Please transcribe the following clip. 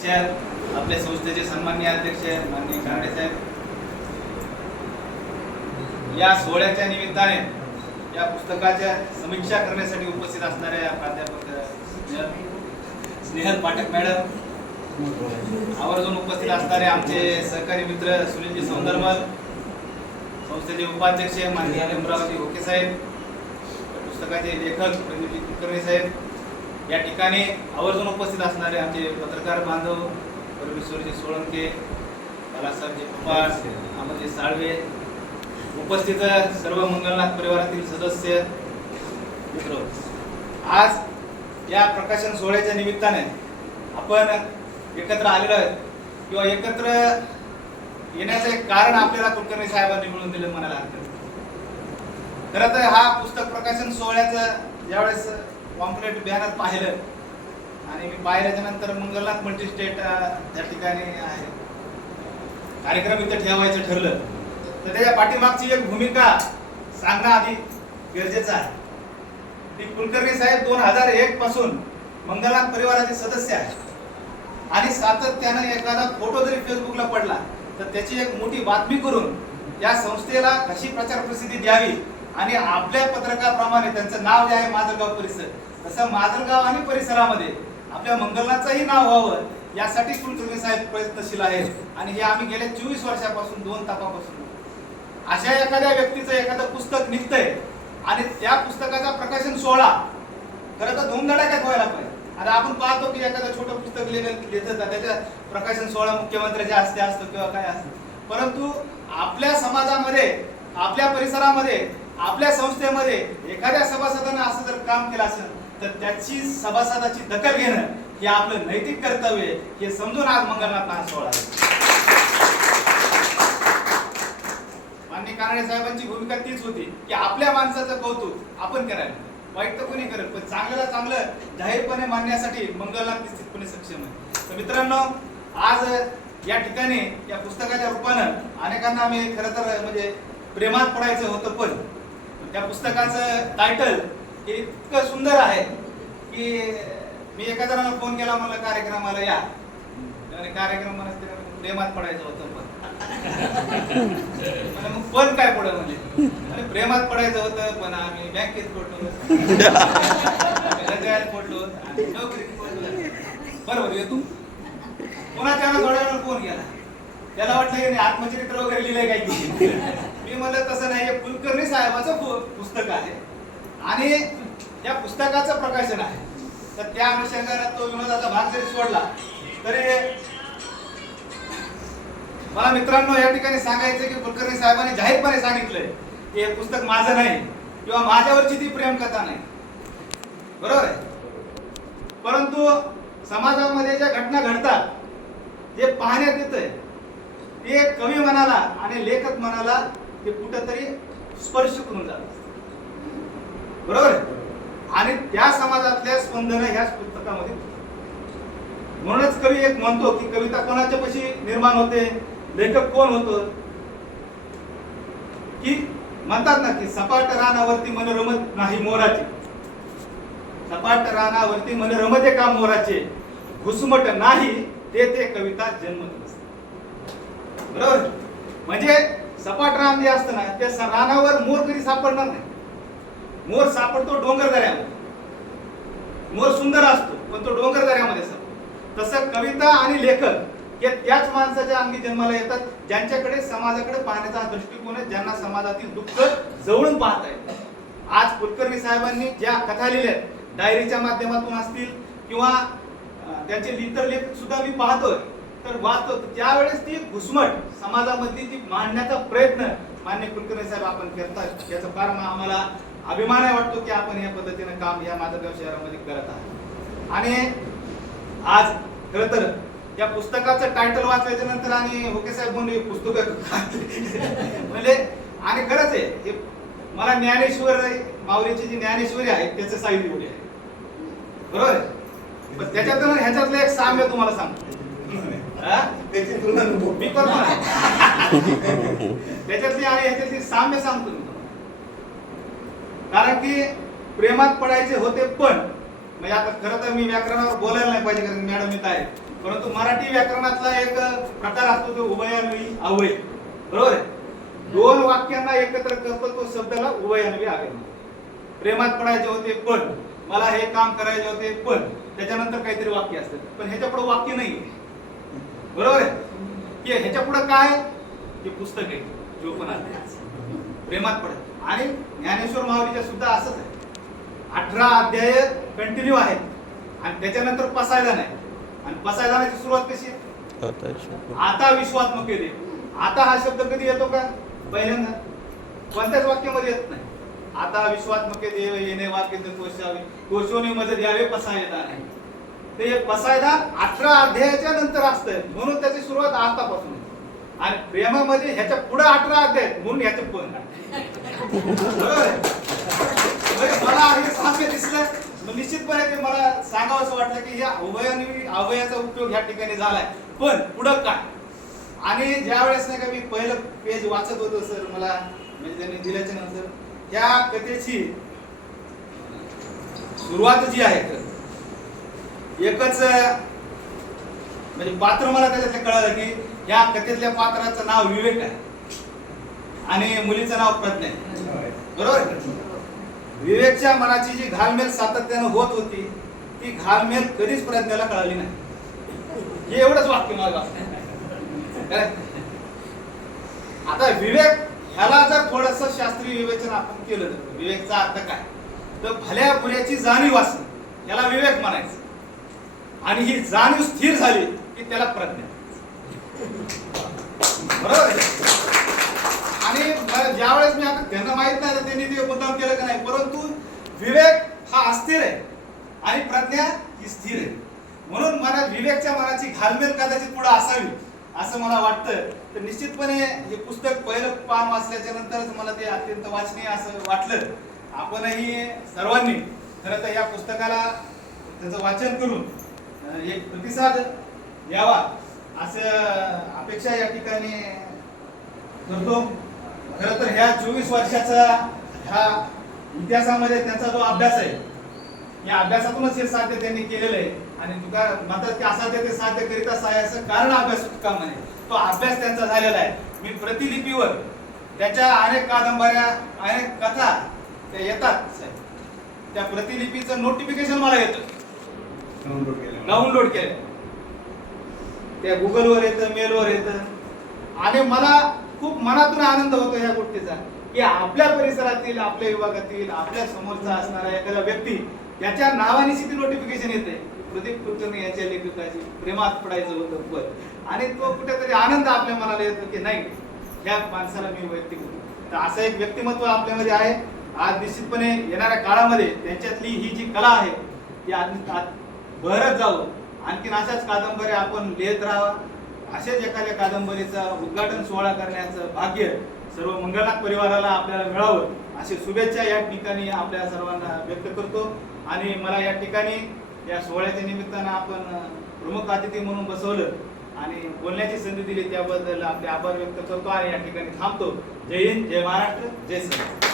अध्यक्ष, आपल्या संस्थेचे सन्मान्य अध्यक्ष माननीय कानडे साहेब. या सोहळ्याच्या निमित्ताने या पुस्तकाच्या समीक्षा करण्यासाठी उपस्थित असणाऱ्या प्राध्यापक स्नेहल पाठक मॅडम आवर्जून उपस्थित असणारे आमचे सहकारी मित्र सुनीलजी सौंदरमल संस्थेचे उपाध्यक्ष माननीय अमरावती ओके साहेब पुस्तकाचे लेखक प्रदीपजी कुलकर्णी साहेब या ठिकाणी आवर्जून उपस्थित असणारे आमचे पत्रकार बांधव परमेश्वरजी सोळंके बालासाहेबजी पवार आमचे साळवे उपस्थित सर्व मंगलनाथ परिवारातील सदस्य मित्र. आज या प्रकाशन सोहळ्याच्या निमित्ताने आपण एकत्र आलेलो आहेत. किंवा एकत्र येण्याचं एक कारण आपल्याला कुलकर्णी साहेबांनी मिळून दिलं म्हणायला हरकत खरं तर हा पुस्तक प्रकाशन सोहळ्याचं ज्यावेळेस कॉम्प्लेट बॅनर पाहिलं. आणि मी पाहिल्याच्या नंतर मंगलनाथ मल्टीस्टेट त्या ठिकाणी आहे. कार्यक्रम इथं ठेवायचं ठरलं. तर त्याच्या पाठीमागची एक भूमिका सांगणं आधी गरजेचं आहे. ती कुलकर्णी साहेब दोन हजार एक पासून मंगलनाथ परिवाराचे सदस्य आहे आणि सातत्यानं एखादा फोटो जरी फेसबुकला पडला तर त्याची एक मोठी बातमी करून या संस्थेला कशी प्रचार प्रसिद्धी द्यावी आणि आपल्या पत्रकाप्रमाणे त्यांचं नाव जे आहे माजलगाव परिसर तसं माजलगाव आणि परिसरामध्ये आपल्या मंगलनाथचंही नाव व्हावं यासाठी कुलकर्णी साहेब प्रयत्नशील आहेत. आणि हे आम्ही गेल्या चोवीस वर्षापासून दोन तापापासून अशा एखाद्या व्यक्तीचं एखादं पुस्तक निघतंय आणि त्या पुस्तकाचा प्रकाशन सोहळा खरं तर धूमधडाक्यात व्हायला पाहिजे. आता आपण पाहतो की एखादं छोटं पुस्तक लिहिलं लिहितं त्याच्या प्रकाशन सोहळा मुख्यमंत्र्याच्या हस्ते असतो किंवा काय असतं. परंतु आपल्या समाजामध्ये आपल्या परिसरामध्ये आपल्या संस्थेमध्ये एखाद्या सभासदानं असं जर काम केलं असेल तर त्याची सभासदाची दखल घेणं हे आपलं नैतिक कर्तव्य आहे. हे समजून आज मंगलनाथ हा सोहळा मान्य कानडे साहेबांची भूमिका तीच होती की आपल्या माणसाचं कौतुक आपण करायला वाईट तर कोणी करत पण चांगल्याला चांगलं जाहीरपणे मानण्यासाठी मंगलनाथ निश्चितपणे सक्षम आहे. तर मित्रांनो आज या ठिकाणी या पुस्तकाच्या रूपानं अनेकांना आम्ही खरं तर म्हणजे प्रेमात पडायचं होतं पण त्या पुस्तकाचं टायटल हे इतकं सुंदर आहे की मी एका जणांना फोन केला मला कार्यक्रमाला या. आणि कार्यक्रम मला प्रेमात पडायचं होतं पण. म्हणजे मग पण काय पुढं म्हणजे आणि प्रेमात पडायचं होतं पण आम्ही बँकेत पडलो. रंगायला पडलो नोकरीत पडलो. बरोबर येतो पुन्हा त्यानं थोड्या वेळ फोन केला त्याला वाटलं की आत्मचरित्र वगैरे लिहिलंय काय मी म्हणलं तसं नाही हे कुलकर्णी साहेबाचं पुस्तक आहे. आणि त्या पुस्तकाचं प्रकाशन आहे. तर त्या अनुषंगाने तो विनोदाचा भाग जरी सोडला तरी मला मित्रांनो या ठिकाणी सांगायचं की कुलकर्णी साहेबांनी जाहीरपणे सांगितलंय की हे पुस्तक माझं नाही किंवा माझ्यावरची ती प्रेमकथा नाही. बरोबर आहे? परंतु समाजामध्ये ज्या घटना घडतात जे पाहण्यात येतंय ते कवी मनाला आणि लेखक मनाला ते कुठंतरी स्पर्श करून जात बरोबर? आणि त्या समाजातल्या स्पंदन ह्याच पुस्तकामध्ये म्हणूनच कवी एक म्हणतो की कविता कोणाच्या पशी निर्माण होते? लेखक कोण होतो? की म्हणतात ना की सपाट रानावरती मन रमत नाही मोराचे. सपाट रानावरती मन रमते का मोराचे? घुसमट नाही ते ते कविता जन्मत नसते. बरोबर? म्हणजे सपाट रान जे असतं ना त्या रानावर मोर कधी सापडणार नाही. मोर सापडतो डोंगर दऱ्यामध्ये. मोर सुंदर असतो पण तो डोंगर दऱ्यामध्ये सापडतो तसं कविता आणि लेखक हे त्याच माणसाच्या अंगी जन्माला येतात ज्यांच्याकडे समाजाकडे पाहण्याचा दृष्टिकोन आहे ज्यांना समाजातील दुःख जवळून पाहता येतं. आज कुलकर्णी साहेबांनी ज्या कथा लिहिल्या डायरीच्या माध्यमातून असतील किंवा त्यांचे इतर लेख सुद्धा मी पाहतोय. तर वाचतो. त्यावेळेस ती घुसमट समाजामधली ती मांडण्याचा प्रयत्न मान्य कुलकर्णी साहेब आपण करतात. याचा फार आम्हाला अभिमान आहे वाटतो की आपण या पद्धतीनं काम या माधवगाव शहरामध्ये करत आहात. आणि आज खर तर या पुस्तकाचं टायटल वाचल्याच्या नंतर आणि होके साहेब म्हणून "हे पुस्तक म्हणजे आणि खरंच आहे हे मला ज्ञानेश्वर माऊलीची जी ज्ञानेश्वरी आहे त्याचं साहित्य एवढे आहे. बरोबर आहे? पण त्याच्यातून ह्याच्यातलं एक साम्य तुम्हाला सांगतो. हा? मी करतो ना. त्याच्यातली आणि ह्याच्यातली साम्य सांगतो मी कारण की प्रेमात पडायचे होते पण म्हणजे आता खरं तर मी व्याकरणावर बोलायला नाही पाहिजे कारण मॅडम इथं आहे परंतु मराठी व्याकरणातला एक प्रकार असतो तो उभयान्वयी अवय बरोबर आहे? दोन वाक्यांना एकत्र करतो तो शब्दाला उभयान्वयी अवय प्रेमात पडायचे होते पण मला हे काम करायचे होते पण त्याच्यानंतर काहीतरी वाक्य असतं. पण ह्याच्यापुढे वाक्य नाही बरोबर आहे? की ह्याच्या पुढे काय हे पुस्तक आहे जो पण प्रेमात पडत आणि ज्ञानेश्वर माऊलीच्या सुद्धा असंच आहे. अठरा अध्याय कंटिन्यू आहेत. आणि त्याच्यानंतर पसायदान आहे आणि पसायदानाची सुरुवात कशी आहे? आता विश्वात्मक दे. आता हा शब्द कधी येतो का? पहिल्यांदा. कोणत्याच वाक्यामध्ये येत नाही. आता विश्वात्मक देव येणे वाक्य कोशावे. कोशोनी मध्ये द्यावे पसायदान आहे ते हे अठरा अध्यायाच्या नंतर असतं म्हणून त्याची सुरुवात आतापासून. आणि प्रेमामध्ये ह्याच्या पुढे अठरा अध्याय म्हणून ह्याच्या पण म्हणजे मला हे साम्य दिसलं मग निश्चितपणे ते मला सांगावं असं वाटलं की ह्या अवयवानी अवयाचा उपयोग ह्या ठिकाणी झालाय. पण पुढं काय? आणि ज्या वेळेस नाही का मी पहिलं पेज वाचत होतो सर मला म्हणजे त्यांनी दिल्याच्या नंतर त्या कथेची सुरुवात जी आहे तर एकच म्हणजे पात्र मला त्याच्यातलं कळालं की या कथेतल्या पात्राचं नाव विवेक आहे. आणि मुलीचं नाव प्रज्ञा आहे. बरोबर? आहे? विवेकच्या मनाची जी घालमेल सातत्यानं होत होती ती घालमेल कधीच प्रज्ञाला कळाली नाही. हे एवढंच वाक्य मला आता विवेक ह्याला जर थोडस शास्त्रीय विवेचन आपण केलं तर विवेकचा अर्थ काय? तर भल्या बुऱ्याची जाणीव असणं याला विवेक म्हणायचं. आणि ही जाणीव स्थिर झाली की त्याला प्रज्ञा बरोबर आणि ज्या ज्यावेळेस मी आता त्यांना माहीत नाही त्यांनी ते मुद्दाम केलं का नाही? परंतु विवेक हा अस्थिर आहे आणि प्रज्ञा ही स्थिर आहे. म्हणून मला विवेकच्या मनाची घालमेल कदाचित पुढे असावी असं मला वाटतं. तर निश्चितपणे हे पुस्तक पहिलं पान वाचल्याच्या नंतरच मला ते अत्यंत वाचनीय असं वाटलं. आपणही सर्वांनी खरं तर या पुस्तकाला त्याचं वाचन करून एक प्रतिसाद यावा असं अपेक्षा या ठिकाणी करतो. खरं तर ह्या चोवीस वर्षाचा ह्या इतिहासामध्ये त्यांचा जो अभ्यास आहे या अभ्यासातूनच हे साध्य त्यांनी केलेलं आहे. आणि तुका म्हणतात की असाध्य ते साध्य करीता सायाचं कारण अभ्यास काम आहे तो अभ्यास त्यांचा झालेला आहे. मी प्रतिलिपीवर त्याच्या अनेक कादंबऱ्या अनेक कथा त्या येतात साहेब. त्या प्रतिलिपीचं नोटिफिकेशन मला येतं. डाउनलोड केलं. त्या गुगलवर येतं मेलवर येतं. आणि मला खूप मनातून आनंद होतो या गोष्टीचा की आपल्या परिसरातील आपल्या विभागातील आपल्या समोरचा असणारा एखादा व्यक्ती याच्या नावाने ती नोटिफिकेशन येते. प्रदीप कुलकर्णी यांच्या लेखकाची प्रेमात पडायचं होतं पण. आणि तो कुठेतरी आनंद आपल्या मनाला येतो की नाही ह्या माणसाला मी वैयक्तिक होतो. तर असं एक व्यक्तिमत्व आपल्यामध्ये आहे. आज निश्चितपणे येणाऱ्या काळामध्ये त्यांच्यातली ही जी कला आहे ती आज- भरत जाऊ जावं. आणखीन अशाच कादंबऱ्या आपण लिहित राहावा. अशाच एखाद्या कादंबरीचा उद्घाटन सोहळा करण्याचं भाग्य सर्व मंगलनाथ परिवाराला आपल्याला मिळावं अशी शुभेच्छा या ठिकाणी आपल्या सर्वांना व्यक्त करतो. आणि मला या ठिकाणी या सोहळ्याच्या निमित्तानं आपण प्रमुख अतिथी म्हणून बसवलं आणि बोलण्याची संधी दिली त्याबद्दल आपले आभार व्यक्त करतो आणि या ठिकाणी थांबतो. जय हिंद जय महाराष्ट्र जय सर